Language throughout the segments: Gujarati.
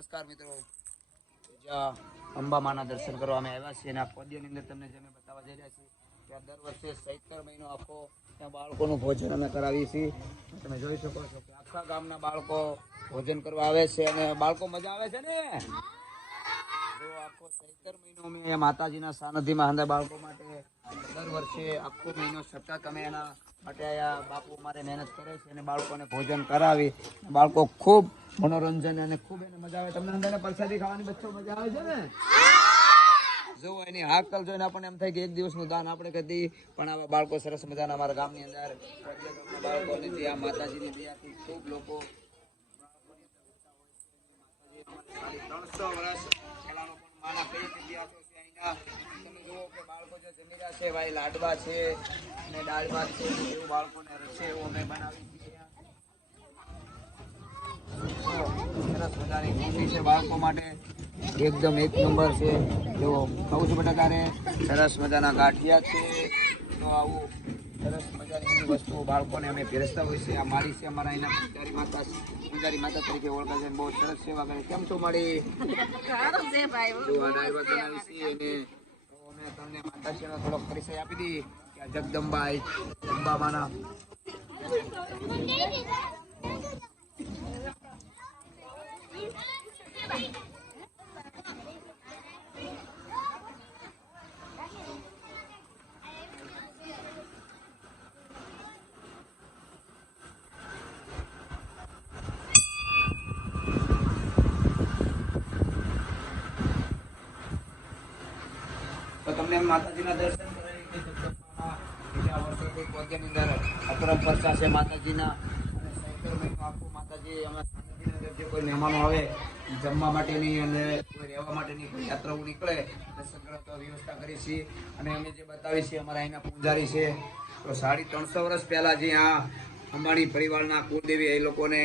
નમસ્કાર મિત્રો. અંબામાના દર્શન કરવા અમે આવ્યા છીએ અને આ પદ્યની અંદર તમને જે અમે બતાવવા જઈ રહ્યા છીએ ત્યાં દર વર્ષે સૈતર મહિનો આખો ત્યાં બાળકોનું ભોજન અમે કરાવીએ છીએ. તમે જોઈ શકો છો કે આખા ગામના બાળકો ભોજન કરવા આવે છે અને બાળકો મજા આવે છે ને? માતાજીના સાનિધ્યમાં અંદર દર વર્ષે આખો મહિનો સતત અમે એના માટે મહેનત કરે છે અને બાળકોને ભોજન કરાવી. બાળકો ખૂબ મનોરંજન અને ખૂબ એને મજા આવે. તમને અંદર પ્રસાદી ખાવાની બચ્ચો મજા આવે છે ને? જો એની હાકલ જોઈને આપણને એમ થાય કે એક દિવસનું દાન આપણે કદી પણ હવે બાળકો સરસ મજાના અમારા ગામની અંદર ખૂબ લોકો ત્રણસો વર્ષ પહેલાનો પણ માના કઈ જગ્યા તો છે અહીંના તમે જુઓ છે ભાઈ લાડવા છે અને દાળ ભાત છે એવું બાળકોને રસે એવું અમે બનાવી સરસ મજાની ખુશી છે બાળકો માટે. એકદમ એક નંબર છે. જો ખાવું છું બેટા તારે સરસ મજાના ગાંઠિયા છે. તો આવું સરસ મજાની વસ્તુઓ બાળકોને અમે પીરસતા હોય છે આ મારી છે અમારા અહીંના પૂજારી માતા પૂજારી માતા તરીકે ઓળખાય છે બહુ સરસ સેવા કરે કેમ છો મારી છે અને અમે તમને માતાજીનો પરિચય આપી દી કે જગદંબાઈ અંબામાના તો તમને માતાજીના દર્શન બીજા વર્ષોથી પદ્યની અંદર અપરમ પરચા છે માતાજીના. અને સૈતર આખું માતાજી અમે જે કોઈ મહેમાનો આવે જમવા માટેની અને કોઈ રહેવા માટેની કોઈ યાત્રાઓ નીકળે દર્શન કરવા વ્યવસ્થા કરી છીએ. અને અમે જે બતાવી છીએ, અમારા અહીંના પૂજારી છે. તો સાડી ત્રણસો વર્ષ પહેલા જે આ અંબાણી પરિવારના કુળદેવી એ લોકોને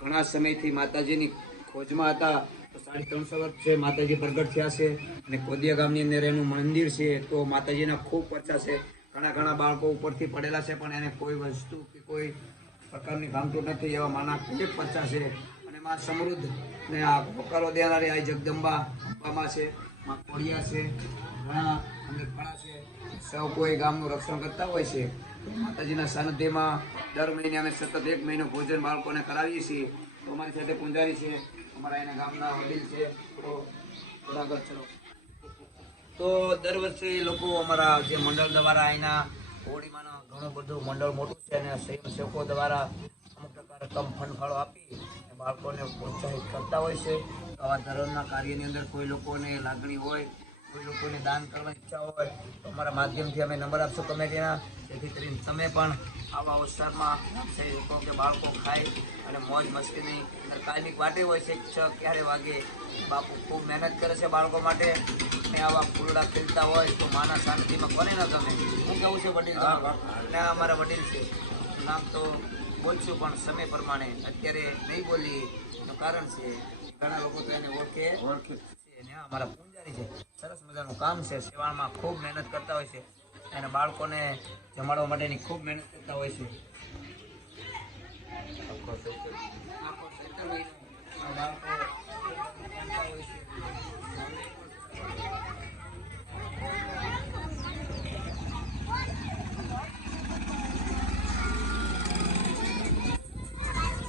ઘણા સમયથી માતાજીની ખોજમાં હતા. તો સાડી ત્રણસો વર્ષ છે, માતાજી પ્રગટ થયા છે અને કોદિયા ગામની અંદર એનું મંદિર છે, તો માતાજીના ખૂબ પરચા છે. ઘણા ઘણા બાળકો ઉપરથી પડેલા છે, પણ એને કોઈ વસ્તુ કે કોઈ પ્રકારની ગામઠું નથી એવા માના ખૂબ પરચા છે. અને માં સમૃદ્ધ ને આ પોકારો દેનારી આ જગદંબા અંબામાં છે, માં કોડિયા છે, ઘણા અને ઘણા છે. સૌ કોઈ ગામનું રક્ષણ કરતા હોય છે. માતાજીના સાનિધ્યમાં દર મહિને અમે સતત એક મહિનો ભોજન બાળકોને કરાવીએ છીએ. તો અમારી સાથે પૂંજારી છે, અમારા એના ગામના વડીલ છે. થોડા આગળ ચલો. તો દર વર્ષે લોકો અમારા જે મંડળ દ્વારા અહીંના હોળીમાં ઘણું બધું મંડળ મોટું છે અને સ્વયંસેવકો દ્વારા અમુક પ્રકારે રકમ ફંડફાળો આપી બાળકોને પ્રોત્સાહિત કરતા હોય છે. આવા ધર્મના કાર્યની અંદર કોઈ લોકોને લાગણી હોય કોઈ લોકોને દાન કરવાની ઈચ્છા હોય તો અમારા માધ્યમથી અમે નંબર આપશો. કમિટીના જેથી કરીને તમે પણ આવા અવસરમાં થઈ શકો કે બાળકો ખાય અને મોજ મસ્તીની કાયમિક વાટે હોય છે છ ક્યારે વાગે બાપુ ખૂબ મહેનત કરે છે બાળકો માટે. અને આવા ફૂલડા ખીલતા હોય તો માના શાંતિમાં કોને ન ગમે? હું કહું છું વડીલ ને અમારા વડીલ છે. નામ તો બોલશું પણ સમય પ્રમાણે અત્યારે નહીં બોલીએ એનું કારણ છે. ઘણા લોકો તો એને ઓળખે. ઓળખે. છે અને અમારા પૂંજારી છે. સરસ મજાનું કામ છે. સેવામાં ખૂબ મહેનત કરતા હોય છે. અને બાળકોને જમાડવા માટેની ખૂબ મહેનત કરતા હોય છે.